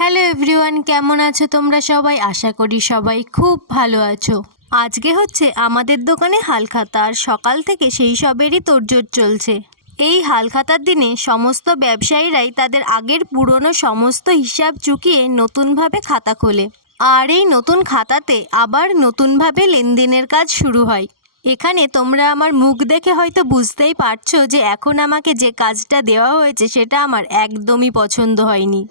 Hello everyone, কেমন আছো তোমরা সবাই? আশা করি সবাই খুব ভালো আছো। আজকে হচ্ছে আমাদের দোকানে হালখাতা, আর সকাল থেকে সেই সবেরই তোড়জোড় চলছে। এই হালখাতার দিনে সমস্ত ব্যবসায়ীরাই তাদের আগের পুরনো সমস্ত হিসাব চুকিয়ে নতুনভাবে খাতা খোলে, আর এই নতুন খাতাতে আবার নতুনভাবে লেনদেনের কাজ শুরু হয়। এখানে তোমরা আমার মুখ দেখে হয়তো বুঝতেই পারছো যে এখন আমাকে যে কাজটা দেওয়া হয়েছে সেটা আমার একদমই পছন্দ হয়নি।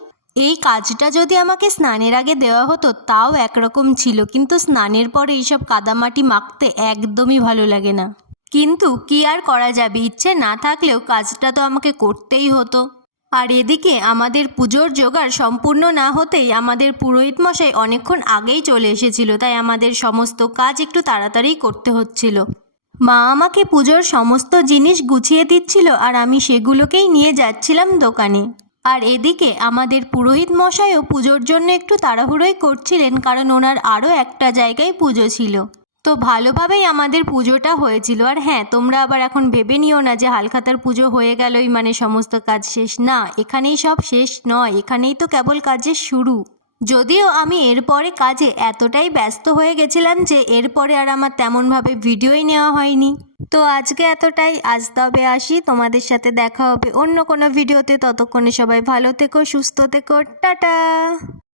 এই কাজটা যদি আমাকে স্নানের আগে দেওয়া হতো তাও একরকম ছিল, কিন্তু স্নানের পরে এইসব কাদামাটি মাখতে একদমই ভালো লাগে না। কিন্তু কি আর করা যাবে, ইচ্ছে না থাকলেও কাজটা তো আমাকে করতেই হতো। আর এদিকে আমাদের পুজোর জোগাড় সম্পূর্ণ না হতেই আমাদের পুরোহিত মশাই অনেকক্ষণ আগেই চলে এসেছিল, তাই আমাদের সমস্ত কাজ একটু তাড়াতাড়ি করতে হচ্ছিল। মা আমাকে পুজোর সমস্ত জিনিস গুছিয়ে দিচ্ছিল আর আমি সেগুলোকেই নিয়ে যাচ্ছিলাম দোকানে। আর এদিকে আমাদের পুরোহিত মশাইও পুজোর জন্য একটু তাড়াহুড়োই করছিলেন, কারণ ওনার আরও একটা জায়গায় পুজো ছিল। তো ভালোভাবেই আমাদের পুজোটা হয়েছিল। আর হ্যাঁ, তোমরা আবার এখন ভেবে নিও না যে হালখাতার পুজো হয়ে গেলই মানে সমস্ত কাজ শেষ। না, এখানেই সব শেষ নয়, এখানেই তো কেবল কাজের শুরু। যদিও আমি এরপরে কাজে এতটাই ব্যস্ত হয়ে গেছিলাম যে এরপরে আর আমার তেমনভাবে ভিডিওই নেওয়া হয়নি। তো আজকে এতটাই। আজ তবে আসি, তোমাদের সাথে দেখা হবে অন্য কোনো ভিডিওতে। ততক্ষণে সবাই ভালো থেকো, সুস্থ থেকো, টাটা।